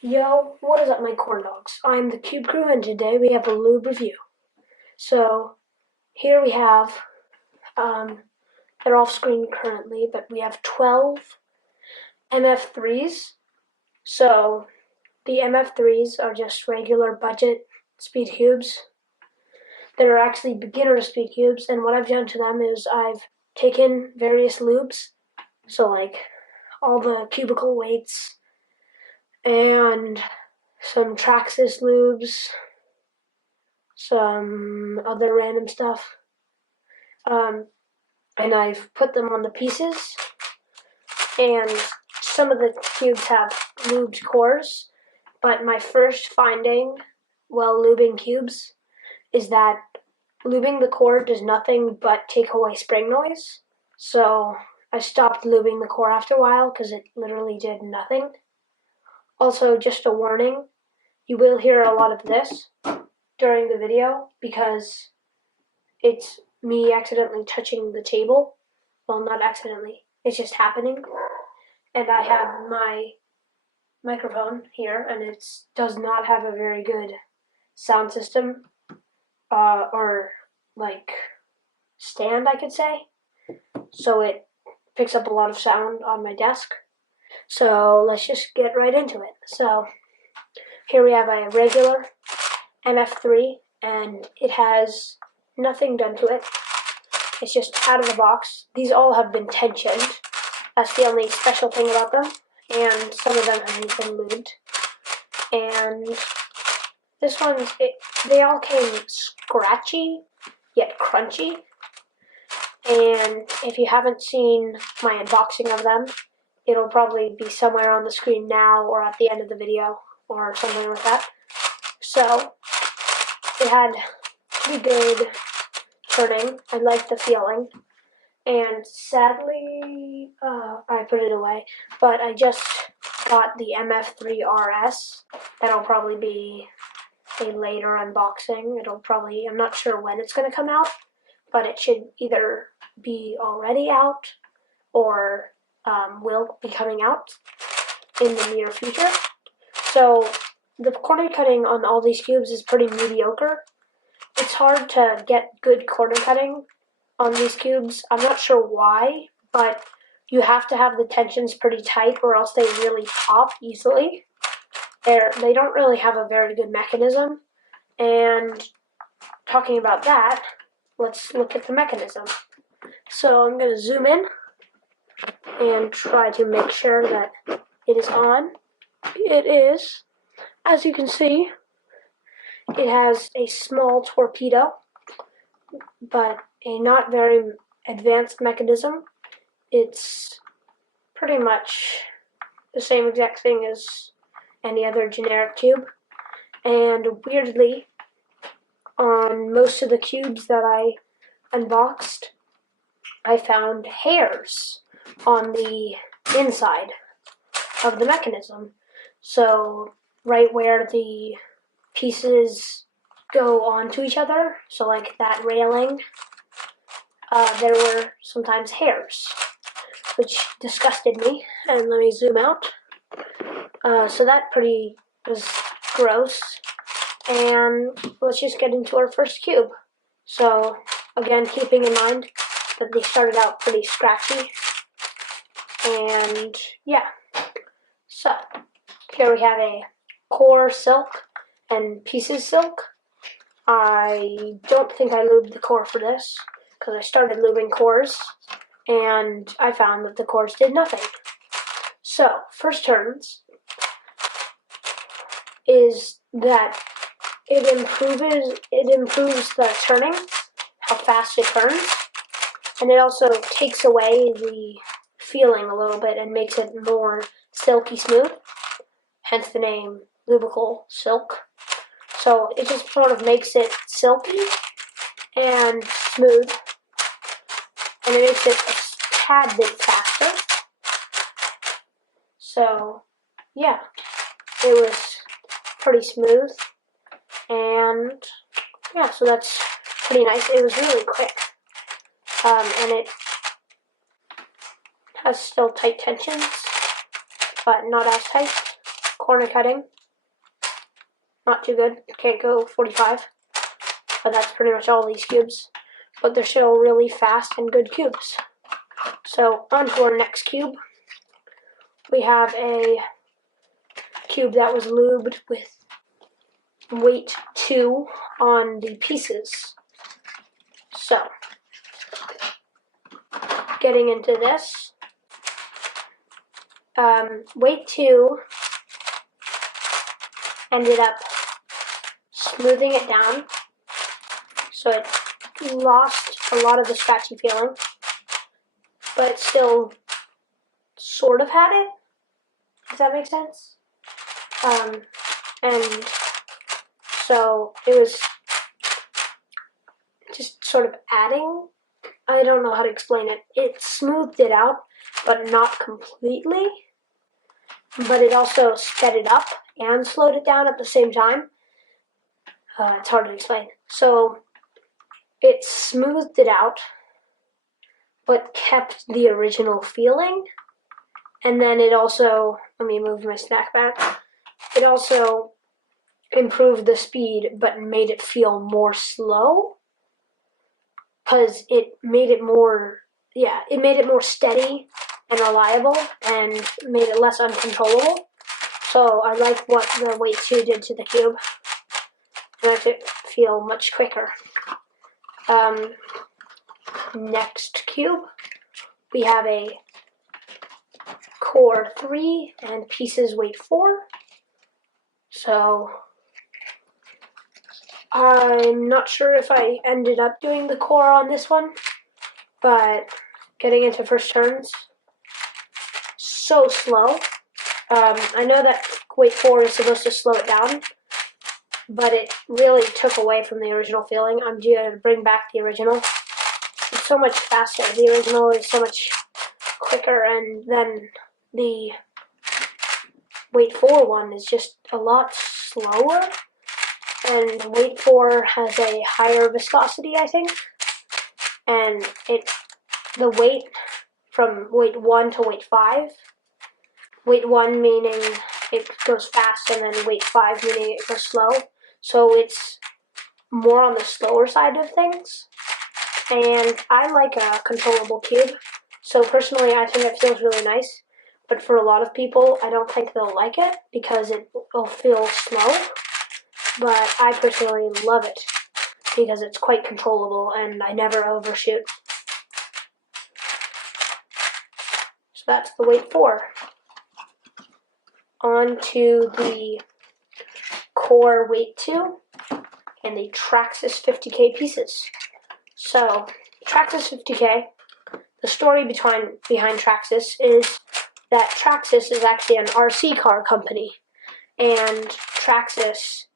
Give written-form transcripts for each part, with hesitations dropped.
Yo, what is up, my corn dogs? I'm the Cube Crew, and today we have a lube review. So here we have, they're off screen currently, but we have 12 MF3s. So the MF3s are just regular budget speed cubes. They're actually beginner speed cubes, and what I've done to them is I've taken various lubes, so like all the cubicle weights and some Traxxas lubes, some other random stuff. Um, and I've put them on the pieces. And some of the cubes have lubed cores. But my first finding while lubing cubes is that lubing the core does nothing but take away spring noise. So I stopped lubing the core after a while because it literally did nothing. Also, just a warning, you will hear a lot of this during the video because it's me accidentally touching the table. Well, not accidentally, it's just happening. And I have my microphone here, and it does not have a very good sound system, or like stand, I could say. So it picks up a lot of sound on my desk. So let's just get right into it. So here we have a regular MF3, and it has nothing done to it. It's just out of the box. These all have been tensioned. That's the only special thing about them. And some of them haven't been lubed. And this one, they all came scratchy, yet crunchy. And if you haven't seen my unboxing of them, it'll probably be somewhere on the screen now or at the end of the video or something like that. So, it had pretty good turning. I liked the feeling. And sadly, I put it away. But I just got the MF3 RS. That'll probably be a later unboxing. I'm not sure when it's going to come out, but it should either be already out or will be coming out in the near future. So the corner cutting on all these cubes is pretty mediocre. It's hard to get good corner cutting on these cubes. I'm not sure why, but you have to have the tensions pretty tight or else they really pop easily. They don't really have a very good mechanism. And talking about that, let's look at the mechanism. So I'm going to zoom in and try to make sure that it is on. It is. As you can see, it has a small torpedo, but a not very advanced mechanism. It's pretty much the same exact thing as any other generic cube. And weirdly, on most of the cubes that I unboxed, I found hairs on the inside of the mechanism. So right where the pieces go onto each other, so like that railing, there were sometimes hairs, which disgusted me. And let me zoom out. So that pretty was gross. And let's just get into our first cube. So again, keeping in mind that they started out pretty scratchy. And yeah, so here we have a core silk and pieces silk. I don't think I lubed the core for this because I started lubing cores and I found that the cores did nothing. So first turns is that it improves the turning, how fast it turns, and it also takes away the feeling a little bit and makes it more silky smooth, hence the name Lubical Silk. So it just sort of makes it silky and smooth, and it makes it a tad bit faster. So yeah, it was pretty smooth, and yeah, so that's pretty nice. It was really quick, and it has still tight tensions, but not as tight, of corner cutting. Not too good. Can't go 45. But that's pretty much all these cubes. But they're still really fast and good cubes. So on to our next cube. We have a cube that was lubed with weight 2 on the pieces. So, getting into this, weight 2 ended up smoothing it down, so it lost a lot of the scratchy feeling, but it still sort of had it, if that makes sense. And so it was just sort of adding, I don't know how to explain it. It smoothed it out, but not completely. But it also sped it up and slowed it down at the same time. It's hard to explain. So it smoothed it out, but kept the original feeling. And then it also, let me move my snack back. It also improved the speed, but made it feel more slow. Because it made it more, it made it more steady and reliable and made it less uncontrollable. So I like what the weight 2 did to the cube. And I feel much quicker. Next cube, we have a core 3 and pieces weight 4. So I'm not sure if I ended up doing the core on this one, but getting into first turns, so slow. I know that weight 4 is supposed to slow it down, but it really took away from the original feeling. I'm going to bring back the original. It's so much faster. The original is so much quicker, and then the weight 4 one is just a lot slower. And weight 4 has a higher viscosity, I think. And the weight from weight 1 to weight 5. Weight 1 meaning it goes fast, and then weight 5 meaning it goes slow. So it's more on the slower side of things. And I like a controllable cube. So personally, I think it feels really nice. But for a lot of people, I don't think they'll like it because it will feel slow. But I personally love it because it's quite controllable and I never overshoot. So that's the weight 4. On to the core weight 2 and the Traxxas 50K pieces. So Traxxas 50K, the story behind Traxxas is that Traxxas is actually an RC car company, and Traxxas,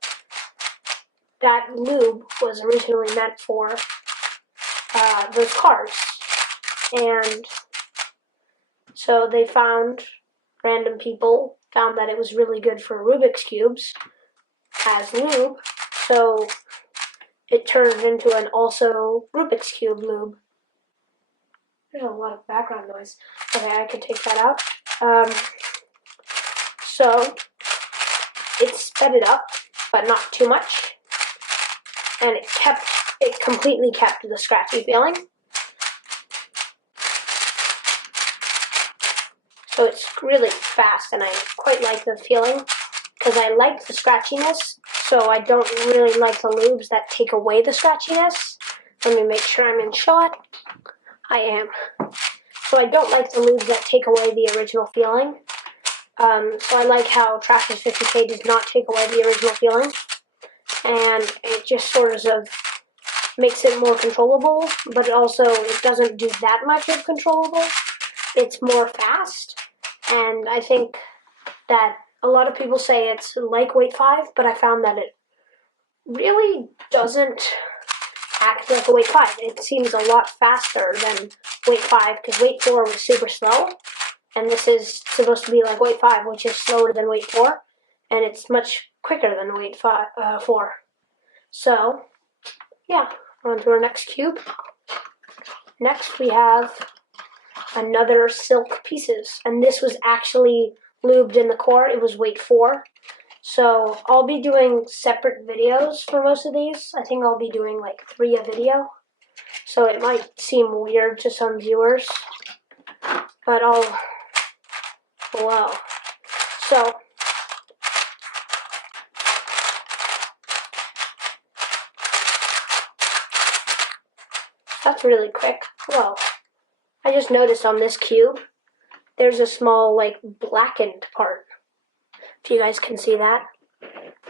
that lube was originally meant for those cars. And so they random people found that it was really good for Rubik's Cubes as lube, so it turned into an also Rubik's Cube lube. There's a lot of background noise. Okay, I could take that out. So it sped it up, but not too much. And it completely kept the scratchy feeling. So it's really fast, and I quite like the feeling because I like the scratchiness, so I don't really like the lubes that take away the scratchiness. Let me make sure I'm in shot. I am. So I don't like the lubes that take away the original feeling. So I like how Traxxas 50K does not take away the original feeling. And it just sort of makes it more controllable, but also it doesn't do that much of controllable. It's more fast, and I think that a lot of people say it's like weight 5, but I found that it really doesn't act like a weight 5. It seems a lot faster than weight 5, because weight 4 was super slow, and this is supposed to be like weight 5, which is slower than weight 4, and it's much quicker than weight 4. So, yeah, on to our next cube. Next we have another silk pieces, and this was actually lubed in the core, it was weight 4. So I'll be doing separate videos for most of these. I think I'll be doing like 3 a video. So it might seem weird to some viewers, but wow. So that's really quick. Well, I just noticed on this cube, there's a small, like, blackened part. If you guys can see that.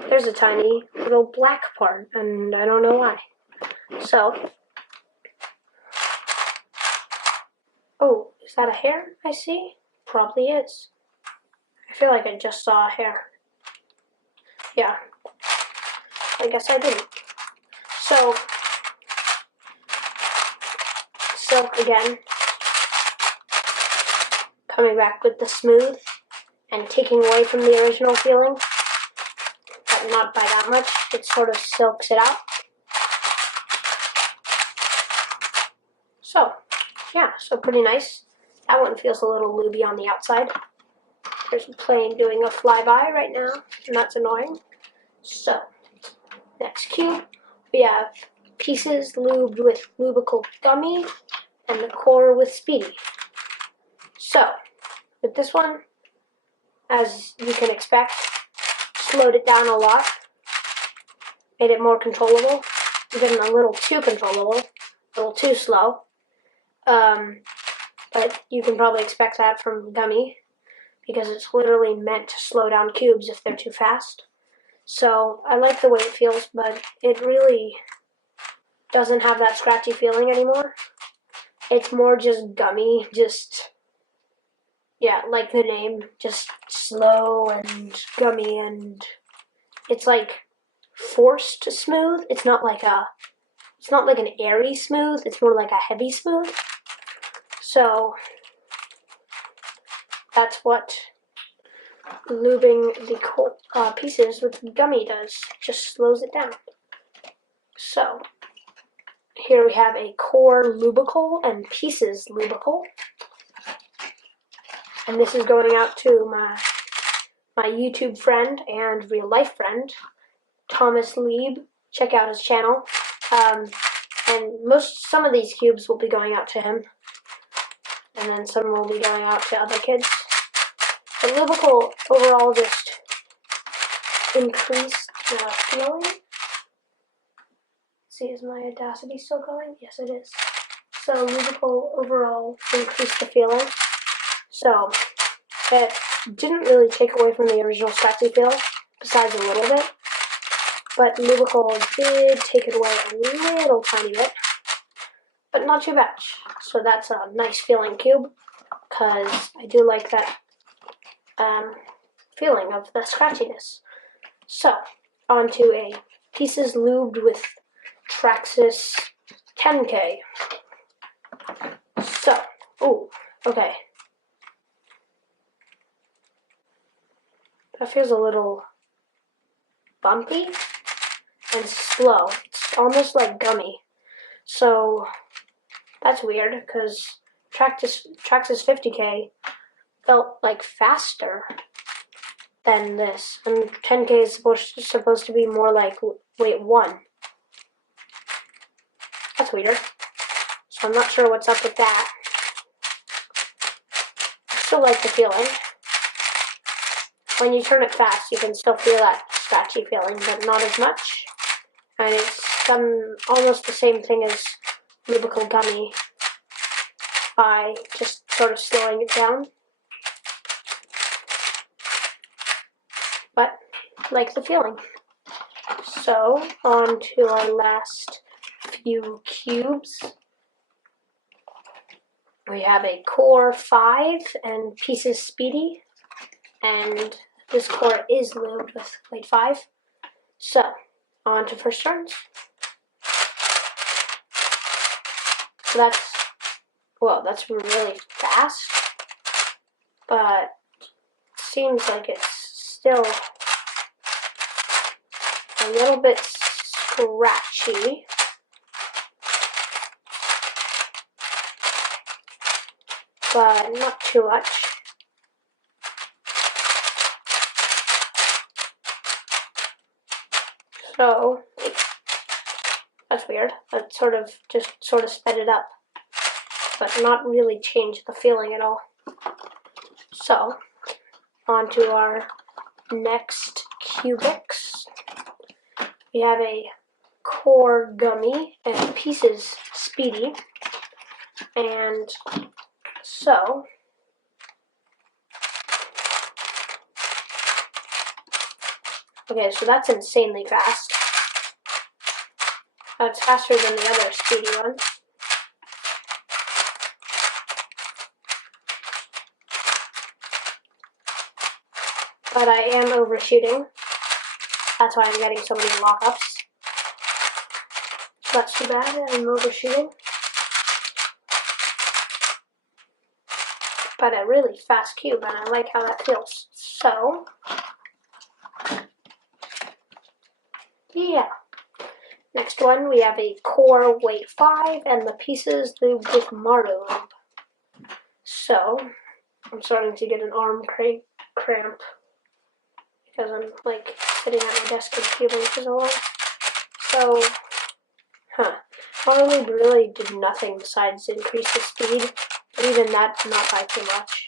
There's a tiny little black part, and I don't know why. So, oh, is that a hair I see? Probably is. I feel like I just saw a hair. Yeah. I guess I didn't. So, silk again. Coming back with the smooth and taking away from the original feeling. But not by that much. It sort of silks it out. So, yeah, so pretty nice. That one feels a little lubey on the outside. There's a plane doing a flyby right now, and that's annoying. So, next cube, we have pieces lubed with lubical gummy and the core with speedy. So, with this one, as you can expect, slowed it down a lot, made it more controllable, even a little too controllable, a little too slow. But you can probably expect that from gummy, because it's literally meant to slow down cubes if they're too fast. So I like the way it feels, but it really doesn't have that scratchy feeling anymore. It's more just gummy, yeah, like the name, just slow and gummy, and it's like forced smooth. It's not like an airy smooth, it's more like a heavy smooth. So that's what lubing the pieces with gummy does, just slows it down. So here we have a core lubical and pieces lubical. And this is going out to my YouTube friend and real life friend, Thomas Lube. Check out his channel. And some of these cubes will be going out to him. And then some will be going out to other kids. The lubical overall just increased the feeling. See, is my Audacity still going? Yes, it is. So lubical overall increased the feeling. So it didn't really take away from the original scratchy feel, besides a little bit. But lubical did take it away a little tiny bit, but not too much. So that's a nice feeling cube, because I do like that feeling of the scratchiness. So, onto a pieces lubed with Traxxas 10K. So, ooh, okay. That feels a little bumpy and slow. It's almost like gummy. So, that's weird, because Traxxas 50K felt like faster than this, and 10K is supposed to be more like weight 1. That's weird. So I'm not sure what's up with that. I still like the feeling. When you turn it fast, you can still feel that scratchy feeling, but not as much. And it's done almost the same thing as lubical gummy by just sort of slowing it down. But like the feeling. So on to our last few cubes. We have a core 5 and pieces speedy, and this core is lubed with weight 5. So on to first turns. So that's really fast, but seems like it's still a little bit scratchy. But not too much. So that's weird. That sort of sped it up, but not really changed the feeling at all. So on to our next Cubics. We have a Core Gummy and Pieces Speedy. And so okay, so that's insanely fast. That's faster than the other speedy one. But I am overshooting. That's why I'm getting so many lockups. So that's too bad, I'm overshooting. But a really fast cube, and I like how that feels. So, yeah. Next one, we have a Core Weight 5 and the Pieces Lube with Mardo Lube. So, I'm starting to get an arm cramp because I'm like sitting at my desk and cubing for so long. So, Mardo Lube really did nothing besides increase the speed, but even that not by too much.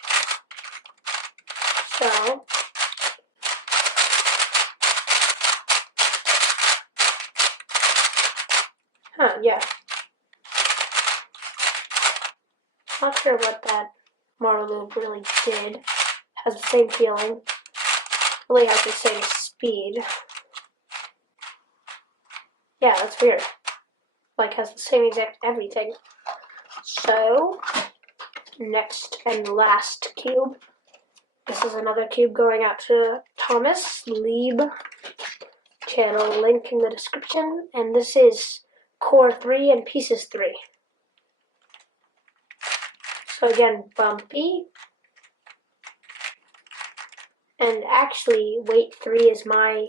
So, yeah. Not sure what that Mardo Lube really did. Has the same feeling. Really has the same speed. Yeah, that's weird. Like, has the same exact everything. So, next and last cube. This is another cube going out to Thomas, Lube. Channel link in the description. And this is Core 3 and Pieces 3. So again, bumpy. And actually, weight 3 is my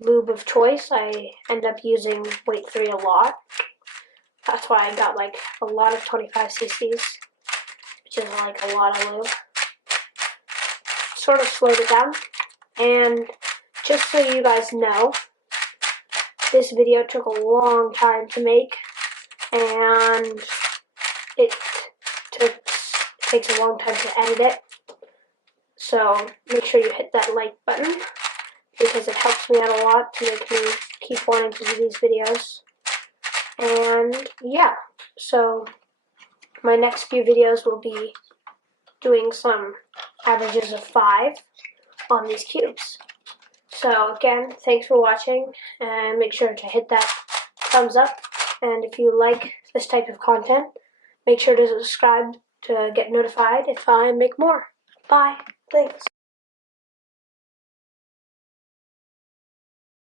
lube of choice. I end up using weight 3 a lot. That's why I got like a lot of 25 cc's, which is like a lot of lube. Sort of slowed it down. And just so you guys know, this video took a long time to make, and it takes a long time to edit it. So make sure you hit that like button because it helps me out a lot to make me keep wanting to do these videos. And yeah, so my next few videos will be doing some averages of 5 on these cubes. So again, thanks for watching, and make sure to hit that thumbs up. And if you like this type of content, make sure to subscribe to get notified if I make more. Bye. Thanks.